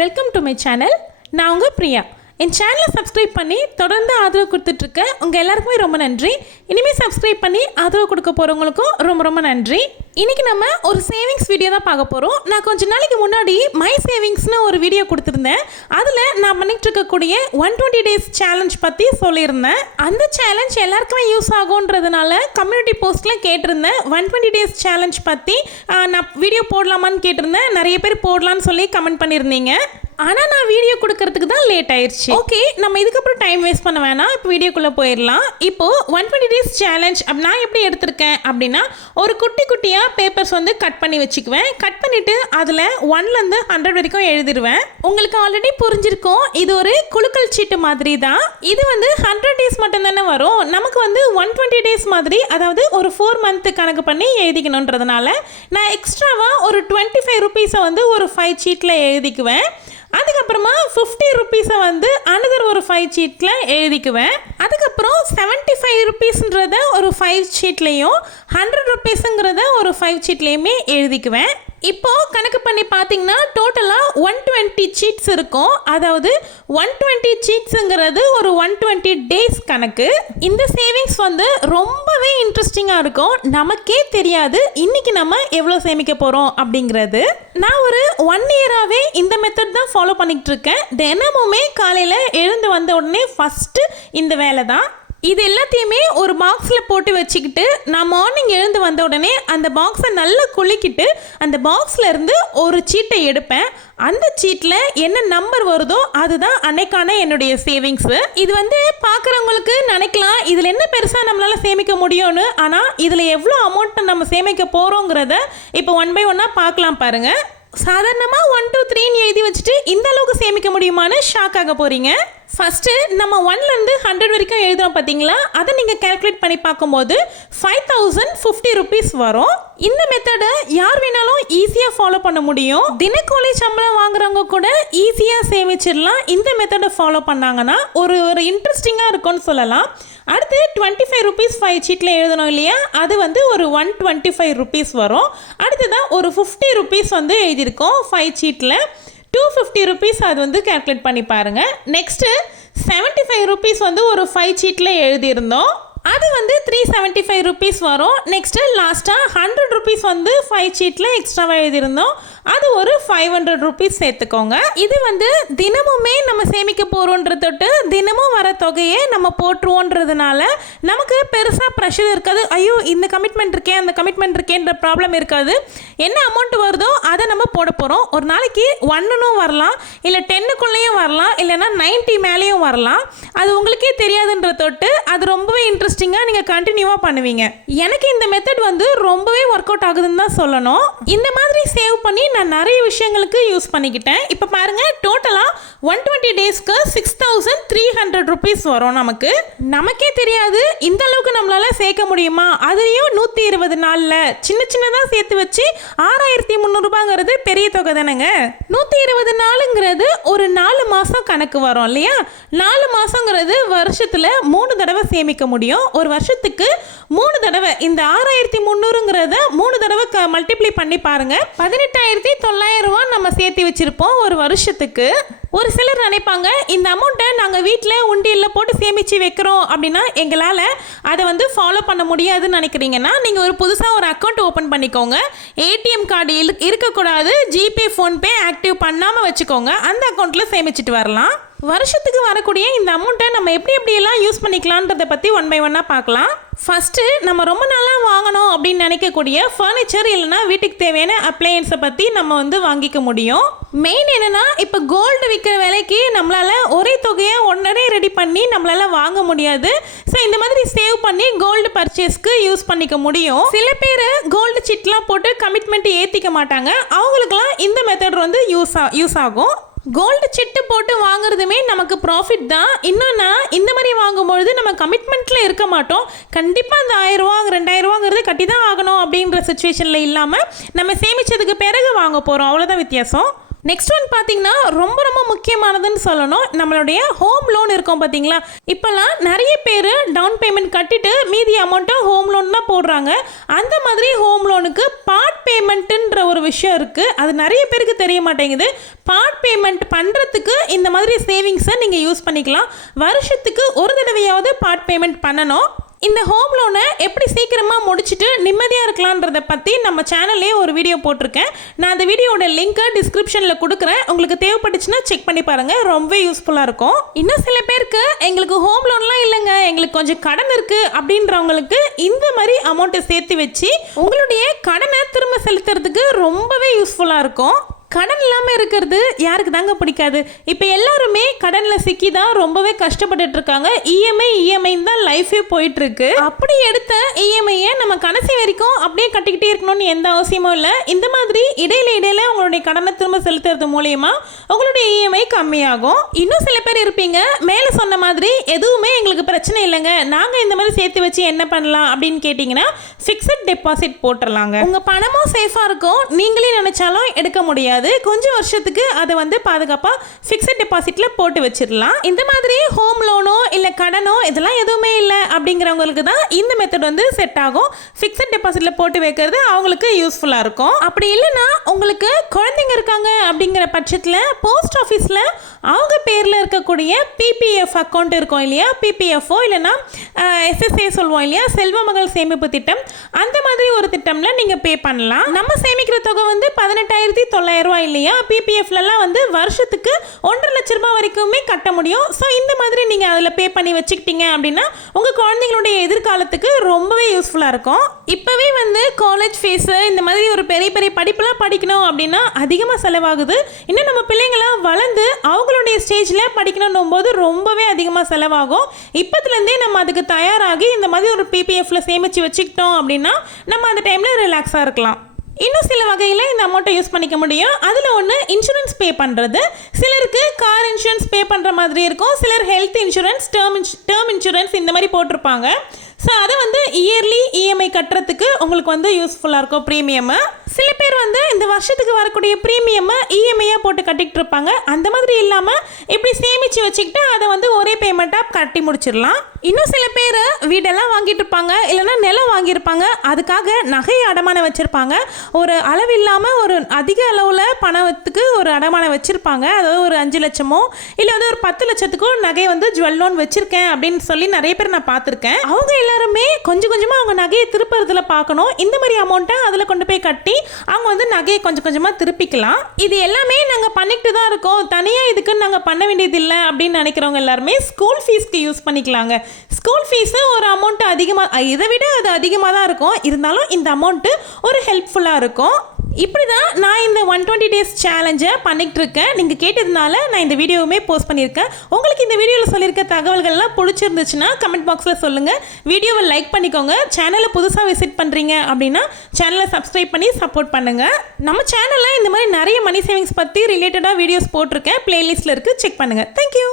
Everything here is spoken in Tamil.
வெல்கம் டு மை சேனல் நான் உங்கள் பிரியா. என் சேனலை சப்ஸ்கிரைப் பண்ணி தொடர்ந்து ஆதரவு கொடுத்துட்ருக்க உங்கள் எல்லாருக்குமே ரொம்ப நன்றி. இனிமேல் சப்ஸ்கிரைப் பண்ணி ஆதரவு கொடுக்க போகிறவங்களுக்கும் ரொம்ப ரொம்ப நன்றி. இன்றைக்கி நம்ம ஒரு சேவிங்ஸ் வீடியோ தான் பார்க்க போகிறோம் நான் கொஞ்ச நாளைக்கு முன்னாடி மை சேவிங்ஸ்னு ஒரு வீடியோ கொடுத்துருந்தேன். அதில் நான் பண்ணிகிட்டு இருக்கக்கூடிய ஒன் டுவெண்ட்டி டேஸ் சேலஞ்ச் பற்றி சொல்லியிருந்தேன். அந்த சேலஞ்ச் எல்லாருக்குமே யூஸ் ஆகுன்றதுனால கம்யூனிட்டி போஸ்ட்டில் கேட்டிருந்தேன். ஒன் டுவெண்ட்டி டேஸ் சேலஞ்ச் பற்றி நான் வீடியோ போடலாமான்னு கேட்டிருந்தேன். நிறைய பேர் போடலான்னு சொல்லி கமெண்ட் பண்ணியிருந்தீங்க. ஆனால் நான் வீடியோ கொடுக்கறதுக்கு தான் லேட் ஆயிடுச்சு ஓகே நம்ம இதுக்கப்புறம் டைம் வேஸ்ட் பண்ண வேணாம். இப்போ வீடியோக்குள்ளே போயிடலாம் இப்போ ஒன் டுவெண்ட்டி டேஸ் சேலஞ்ச் நான் எப்படி எடுத்திருக்கேன் அப்படின்னா ஒரு குட்டி குட்டியாக பேப்பர்ஸ் வந்து கட் பண்ணி வச்சுக்குவேன். கட் பண்ணிவிட்டு அதில் ஒன்லேருந்து ஹண்ட்ரட் வரைக்கும் எழுதிடுவேன் உங்களுக்கு ஆல்ரெடி புரிஞ்சிருக்கும். இது ஒரு குலுக்கல் சீட்டு மாதிரி தான். இது வந்து ஹண்ட்ரட் டேஸ் மட்டும் தானே வரும். நமக்கு வந்து ஒன் டுவெண்ட்டி டேஸ் மாதிரி அதாவது ஒரு ஃபோர் மந்த்து கணக்கு பண்ணி எழுதிக்கணுன்றதுனால நான் எக்ஸ்ட்ராவாக ஒரு டுவெண்ட்டி ஃபைவ் ருபீஸை வந்து ஒரு ஃபைவ் சீட்டில் எழுதிக்குவேன். அதுக்கப்புறமா ஃபிஃப்டி ருபீஸை வந்து அனதர் ஒரு ஃபைவ் சீட்டில் எழுதிக்குவேன். அதுக்கப்புறம் செவன்ட்டி ஃபைவ் ருபீஸ்ன்றத ஒரு ஃபைவ் சீட்லேயும் ஹண்ட்ரட் ருபீஸுங்கிறத ஒரு ஃபைவ் சீட்லேயுமே எழுதிக்குவேன். இப்போ கணக்கு பண்ணி பார்த்தீங்கன்னா டோட்டலாக ஒன் டுவெண்ட்டி சீட்ஸ் இருக்கும். அதாவது ஒன் டுவெண்ட்டி சீட்ஸுங்கிறது ஒரு ஒன் டுவெண்ட்டி டேஸ் கணக்கு. இந்த சேவிங்ஸ் வந்து ரொம்பவே இன்ட்ரெஸ்டிங்காக இருக்கும். நமக்கே தெரியாது இன்னைக்கு நம்ம எவ்வளோ சேமிக்க போகிறோம் அப்படிங்கிறது. நான் ஒரு ஒன் இயராகவே இந்த மெத்தட் தான் ஃபாலோ பண்ணிகிட்டு இருக்கேன். தினமுமே காலையில் எழுந்து வந்த உடனே ஃபஸ்ட்டு இந்த வேலை தான். இது எல்லாத்தையுமே ஒரு பாக்ஸில் போட்டு வச்சுக்கிட்டு நான் மார்னிங் எழுந்து வந்த உடனே அந்த பாக்ஸை நல்லா குலுக்கிட்டு அந்த பாக்ஸில் இருந்து ஒரு சீட்டை எடுப்பேன். அந்த சீட்டில் என்ன நம்பர் வருதோ அதுதான் அன்னைக்கான என்னுடைய சேவிங்ஸு இது வந்து பார்க்குறவங்களுக்கு நினைக்கலாம் இதில் என்ன பெருசாக நம்மளால் சேமிக்க முடியும்னு. ஆனால் இதில் எவ்வளோ அமௌண்ட்டை நம்ம சேமிக்க போகிறோங்கிறத இப்போ ஒன் பை ஒன்னாக பார்க்கலாம் பாருங்கள் சாதாரணமாக ஒன் டூ த்ரீன்னு எழுதி வச்சுட்டு இந்த அளவுக்கு சேமிக்க முடியுமான்னு ஷாக் ஆக போகிறீங்க ஃபஸ்ட்டு நம்ம ஒன்லேருந்து ஹண்ட்ரட் வரைக்கும் எழுதுகிறோம் பார்த்தீங்களா அதை நீங்கள் கேல்குலேட் பண்ணி பார்க்கும்போது ஃபைவ் தௌசண்ட் ஃபிஃப்டி ருபீஸ் வரும். இந்த மெத்தடை யார் வேணாலும் ஈஸியாக ஃபாலோ பண்ண முடியும். தினக்கூலி சம்பளம் வாங்குறவங்க கூட ஈஸியாக சேமிச்சிடலாம். இந்த மெத்தடை ஃபாலோ பண்ணாங்கன்னா ஒரு ஒரு இன்ட்ரெஸ்டிங்காக இருக்கும்னு சொல்லலாம். அடுத்து டுவெண்ட்டி ஃபைவ் ருபீஸ் ஃபைவ் சீட்டில் எழுதணும் இல்லையா? அது வந்து ஒரு ஒன் டுவெண்ட்டி ஃபைவ் ருபீஸ் வரும். அடுத்ததான் ஒரு ஃபிஃப்டி ருபீஸ் வந்து எழுதியிருக்கோம் ஃபைவ் சீட்டில் டூ ஃபிஃப்டி ருபீஸ் அது வந்து கால்குலேட் பண்ணி பாருங்கள் நெக்ஸ்ட்டு செவன்ட்டி ஃபைவ் ருபீஸ் வந்து ஒரு ஃபைவ் சீட்டில் எழுதியிருந்தோம். அது வந்து த்ரீ செவன்ட்டி ஃபைவ் ருபீஸ் வரும் நெக்ஸ்ட்டு லாஸ்ட்டாக ஹண்ட்ரட் ருபீஸ் வந்து ஃபைவ் சீட்டில் எக்ஸ்ட்ராவாக எழுதியிருந்தோம். அது ஒரு ஃபைவ் ஹண்ட்ரட் ருபீஸ் சேர்த்துக்கோங்க. இது வந்து தினமுமே நம்ம சேமிக்க போகிறோன்ற தொட்டு தினமும் வர தொகையை நம்ம போட்டுருவோன்றதுனால நமக்கு பெருசாக ப்ரெஷர் இருக்காது. ஐயோ இந்த கமிட்மெண்ட் இருக்கே அந்த கமிட்மெண்ட் இருக்கேன்ற ப்ராப்ளம் இருக்காது. என்ன அமௌண்ட் வருதோ அதை நம்ம போட போகிறோம் ஒரு நாளைக்கு ஒன்னுனும் வரலாம் இல்லை டென்னுக்குள்ளேயும் வரலாம் இல்லைன்னா நைன்ட்டி மேலேயும் வரலாம். அது உங்களுக்கே தெரியாதுன்ற தொட்டு அது ரொம்பவே இன்ட்ரெஸ்டிங்காக நீங்கள் கண்டினியூவாக பண்ணுவீங்க. எனக்கு இந்த மெத்தட் வந்து ரொம்பவே ஒர்க் அவுட் ஆகுதுன்னு தான் சொல்லணும். இந்த மாதிரி சேவ் பண்ணி நான் நிறைய விஷயங்களுக்கு யூஸ் பண்ணிக்கிட்டேன். இப்போ பாருங்கள் டோட்டலாக ஒன் டுவெண்ட்டி டேஸ்க்கு six thousand three hundred rupees வரும் நமக்கு. நமக்கே தெரியாது இந்த அளவுக்கு நம்மளால சேர்க்க முடியுமா? அதுலேயும் நூற்றி இருபது நாளில் சின்ன சின்னதாக சேர்த்து வச்சு ஆறாயிரத்தி முந்நூறுபாங்கிறது பெரிய தொகை தானேங்க. நூற்றி இருபது நாளுங்கிறது ஒரு நாலு மாதம் கணக்கு வரும் இல்லையா? நாலு மாதங்கிறது வருஷத்தில் மூணு தடவை சேமிக்க முடியும். ஒரு வருஷத்துக்கு மூணு தடவை. இந்த ஆறாயிரத்தி முந்நூறுங்கிறத மூணு தடவை க மல்டிப்ளை பண்ணி பாருங்கள் பதினெட்டாயிரத்தி தொள்ளாயிரம் ரூபா நம்ம சேர்த்து வச்சுருப்போம் ஒரு வருஷத்துக்கு. ஒரு சிலர் நினைப்பாங்க இந்த அமௌண்ட்டை நாங்கள் வீட்டில் உண்டியலில் போட்டு சேமித்து வைக்கிறோம் அப்படின்னா எங்களால் அதை வந்து ஃபாலோ பண்ண முடியாதுன்னு நினைக்கிறீங்கன்னா நீங்கள் ஒரு புதுசாக ஒரு அக்கௌண்ட் ஓப்பன் பண்ணிக்கோங்க. ஏடிஎம் கார்டு இருக்கக்கூடாது ஜிபே ஃபோன்பே ஆக்டிவ் பண்ணாமல் வச்சுக்கோங்க. அந்த அக்கௌண்ட்டில் சேமிச்சிட்டு வரலாம். வருஷத்துக்கு வரக்கூடிய இந்த அமௌண்ட்டை நம்ம எப்படி எப்படியெல்லாம் யூஸ் பண்ணிக்கலான்றதை பற்றி ஒன் பை ஒன்னாக பார்க்கலாம். ஃபஸ்ட்டு நம்ம ரொம்ப நாளாக வாங்கணும் அப்படின்னு நினைக்கக்கூடிய ஃபர்னிச்சர் இல்லைன்னா வீட்டுக்கு தேவையான அப்ளையன்ஸை பற்றி நம்ம வந்து வாங்கிக்க முடியும். மெயின் என்னென்னா இப்போ கோல்டு விற்கிற விலைக்கு நம்மளால் ஒரே தொகையை உடனே ரெடி பண்ணி நம்மளால் வாங்க முடியாது. ஸோ இந்த மாதிரி சேவ் பண்ணி கோல்டு பர்ச்சேஸ்க்கு யூஸ் பண்ணிக்க முடியும். சில பேர் கோல்டு சிட்லாம் போட்டு கமிட்மெண்ட் ஏற்றிக்க மாட்டாங்க. அவங்களுக்குலாம் இந்த மெத்தட் வந்து யூஸ் யூஸ் ஆகும். கோல்டு சிட்டு போட்டு வாங்குறதுமே நமக்கு ப்ராஃபிட் தான். இன்னொன்னா இந்த மாதிரி வாங்கும்பொழுது நம்ம கமிட்மெண்ட்டில் இருக்க மாட்டோம். கண்டிப்பாக அந்த ஆயிரரூவா ரெண்டாயிரரூவாங்கிறது கட்டி தான் ஆகணும் அப்படின்ற சுச்சுவேஷனில் இல்லாமல் நம்ம சேமிச்சதுக்கு பிறகு வாங்க போகிறோம் அவ்வளோதான் வித்தியாசம். நெக்ஸ்ட் ஒன் பார்த்தீங்கன்னா ரொம்ப ரொம்ப முக்கியமானதுன்னு சொல்லணும். நம்மளுடைய ஹோம் லோன் இருக்கும் பார்த்தீங்களா இப்போல்லாம் நிறைய பேர் டவுன் பேமெண்ட் கட்டிட்டு மீதி அமௌண்ட்டை ஹோம் லோன் தான் போடுறாங்க. அந்த மாதிரி ஹோம் லோனுக்கு பார்ட் பேமெண்ட்டுன்னு விஷயம் இருக்குது அது நிறைய பேருக்கு தெரிய மாட்டேங்குது. பார்ட் பேமெண்ட் பண்ணுறதுக்கு இந்த மாதிரி சேவிங்ஸை நீங்கள் யூஸ் பண்ணிக்கலாம். வருஷத்துக்கு ஒரு தடவையாவது பார்ட் பேமெண்ட் பண்ணணும். இந்த ஹோம் லோனை எப்படி சீக்கிரமாக முடிச்சுட்டு நிம்மதியாக இருக்கலான்றத பற்றி நம்ம சேனல்லே ஒரு வீடியோ போட்டிருக்கேன். நான் அந்த வீடியோட லிங்க்கை டிஸ்கிரிப்ஷனில் கொடுக்குறேன். உங்களுக்கு தேவைப்பட்டுச்சுன்னா செக் பண்ணி பாருங்கள் ரொம்ப யூஸ்ஃபுல்லாக இருக்கும். இன்னும் சில பேருக்கு எங்களுக்கு ஹோம் லோன்லாம் இல்லைங்க. எங்களுக்கு கொஞ்சம் கடன் இருக்குது அப்படின்றவங்களுக்கு இந்த மாதிரி அமௌண்ட்டை சேர்த்து வச்சு உங்களுடைய கடனை திரும்ப செலுத்துறதுக்கு ரொம்பவே யூஸ்ஃபுல்லாக இருக்கும். கடன் இல்லாமல் இருக்கிறது யாருக்கு தாங்க பிடிக்காது? இப்போ எல்லாருமே கடனில் சிக்கி தான் ரொம்பவே கஷ்டப்பட்டுட்டு இருக்காங்க இஎம்ஐ இஎம்ஐன்னு தான் லைஃபே போயிட்டுருக்கு அப்படி எடுத்த இஎம்ஐயை நம்ம கடைசி வரைக்கும் அப்படியே கட்டிக்கிட்டே இருக்கணும்னு எந்த அவசியமும் இல்லை. இந்த மாதிரி இடையில இடையில உங்களுடைய கடனை திரும்ப செலுத்துறது மூலயமா உங்களுடைய இஎம்ஐ கம்மியாகும். இன்னும் சில பேர் இருப்பீங்க. மேலே சொன்ன மாதிரி எதுவுமே எங்களுக்கு பிரச்சனை இல்லைங்க. நாங்கள் இந்த மாதிரி சேர்த்து வச்சு என்ன பண்ணலாம் அப்படின்னு கேட்டிங்கன்னா ஃபிக்ஸட் டெபாசிட் போட்டுடலாங்க உங்கள் பணமும் சேஃபாக இருக்கும். நீங்களே நினச்சாலும் எடுக்க முடியாது. கொஞ்சம் வருஷத்துக்கு அதை வந்து பாதுகாப்பாக ஃபிக்ஸட் டெபாசிட்டில் போட்டு வச்சிடலாம். இந்த மாதிரி ஹோம் லோனோ இல்லை கடனோ இதெல்லாம் எதுவுமே இல்லை அப்படிங்கிறவங்களுக்கு தான் இந்த மெத்தட் வந்து செட் ஆகும். ஃபிக்ஸட் டெபாசிட்டில் போட்டு வைக்கிறது அவங்களுக்கு யூஸ்ஃபுல்லாக இருக்கும். அப்படி இல்லைன்னா உங்களுக்கு குழந்தைங்க இருக்காங்க அப்படிங்கிற பட்சத்தில் போஸ்ட் ஆஃபீஸில் அவங்க பேரில் இருக்கக்கூடிய பிபிஎஃப் அக்கௌண்ட் இருக்கும் இல்லையா? பிபிஎஃப்ஓ இல்லைன்னா எஸ்எஸ்ஏ சொல்லுவோம் இல்லையா? செல்வ மகள் சேமிப்பு திட்டம். அந்த மாதிரி ஒரு திட்டம்ல நீங்கள் பே பண்ணலாம். நம்ம சேமிக்கிற தொகை வந்து பதினெட்டாயிரத்தி தொள்ளாயிரம் ரூபாய் இல்லையா? பிபிஎஃப்லலாம் வந்து வருஷத்துக்கு ஒன்றரை லட்ச ரூபாய் வரைக்குமே கட்ட முடியும். ஸோ இந்த மாதிரி நீங்கள் அதில் பே பண்ணி வச்சுக்கிட்டீங்க அப்படின்னா உங்கள் குழந்தைங்களுடைய எதிர்காலத்துக்கு ரொம்பவே யூஸ்ஃபுல்லாக இருக்கும். இப்போவே வந்து காலேஜ் ஃபீஸு இந்த மாதிரி ஒரு பெரிய பெரிய படிப்புலாம் படிக்கணும் அப்படின்னா அதிகமாக செலவாகுது. இன்னும் நம்ம பிள்ளைங்களாம் வளர்ந்து அவங்க அவங்களுடைய ஸ்டேஜில் படிக்கணும் போது ரொம்பவே அதிகமாக செலவாகும். இப்போத்துலேருந்தே நம்ம அதுக்கு தயாராகி இந்த மாதிரி ஒரு பிபிஎஃப்ல சேமித்து வச்சுக்கிட்டோம் அப்படின்னா நம்ம அந்த டைமில் ரிலாக்ஸாக இருக்கலாம். இன்னும் சில வகையில் இந்த அமௌண்ட்டை யூஸ் பண்ணிக்க முடியும். அதில் ஒன்று இன்சூரன்ஸ் பே பண்ணுறது சிலருக்கு கார் இன்சூரன்ஸ் பே பண்ணுற மாதிரி இருக்கும். சிலர் ஹெல்த் இன்சூரன்ஸ் டேர்ம் இன்சு டேர்ம் இன்சூரன்ஸ் இந்த மாதிரி போட்டிருப்பாங்க. ஸோ அதை வந்து இயர்லி இஎம்ஐ கட்டுறதுக்கு உங்களுக்கு வந்து யூஸ்ஃபுல்லாக இருக்கும் ப்ரீமியமு சில பேர் வந்து இந்த வருஷத்துக்கு வரக்கூடிய ப்ரீமியமை இஎம்ஐயாக போட்டு கட்டிக்கிட்டு இருப்பாங்க. அந்த மாதிரி இல்லாமல் இப்படி சேமித்து வச்சுக்கிட்டு அதை வந்து ஒரே பேமெண்ட்டாக கட்டி முடிச்சிடலாம். இன்னும் சில பேர் வீடெல்லாம் வாங்கிட்டு இருப்பாங்க. இல்லைன்னா நிலம் வாங்கியிருப்பாங்க. அதுக்காக நகையை அடமானம் வச்சுருப்பாங்க. ஒரு அளவு இல்லாமல் ஒரு அதிக அளவில் பணத்துக்கு ஒரு அடமானம் வச்சுருப்பாங்க. அதாவது ஒரு அஞ்சு லட்சமோ இல்லை வந்து ஒரு பத்து லட்சத்துக்கோ நகை வந்து ஜுவல் லோன் வச்சுருக்கேன் அப்படின்னு சொல்லி நிறைய பேர் நான் பார்த்துருக்கேன். அவங்க எல்லாருமே கொஞ்சம் கொஞ்சமாக அவங்க நகையை திருப்புறதுல பார்க்கணும். இந்த மாதிரி அமௌண்ட்டை அதில் கொண்டு போய் கட்டி அவங்க வந்து நகையை கொஞ்சம் கொஞ்சமாக திருப்பிக்கலாம். இது எல்லாமே நாங்கள் பண்ணிக்கிட்டு தான் இருக்கோம். தனியாக இதுக்குன்னு நாங்கள் பண்ண வேண்டியதில்லை அப்படின்னு நினைக்கிறவங்க எல்லாருமே ஸ்கூல் ஃபீஸ்க்கு யூஸ் பண்ணிக்கலாங்க. ஸ்கூல் ஃபீஸு ஒரு அமௌண்ட்டு அதிகமாக இதை விட அது அதிகமாக தான் இருக்கும். இருந்தாலும் இந்த அமௌண்ட்டு ஒரு ஹெல்ப்ஃபுல்லாக இருக்கும். இப்படி தான் நான் இந்த ஒன் டுவெண்ட்டி டேஸ் சேலஞ்சை பண்ணிகிட்டு இருக்கேன் நீங்கள் கேட்டதுனால நான் இந்த வீடியோவுமே போஸ்ட் பண்ணியிருக்கேன். உங்களுக்கு இந்த வீடியோவில் சொல்லியிருக்க தகவல்கள்லாம் பிடிச்சிருந்துச்சுன்னா கமெண்ட் பாக்ஸில் சொல்லுங்கள் வீடியோவை லைக் பண்ணிக்கோங்க. சேனலை புதுசாக விசிட் பண்ணுறீங்க அப்படின்னா சேனலை சப்ஸ்கிரைப் பண்ணி சப்போர்ட் பண்ணுங்கள் நம்ம சேனலில் இந்த மாதிரி நிறைய மணி சேவிங்ஸ் பற்றி ரிலேட்டடாக வீடியோஸ் போட்டிருக்கேன். பிளேலிஸ்ட்டில் இருக்குது செக் பண்ணுங்கள் தேங்க்யூ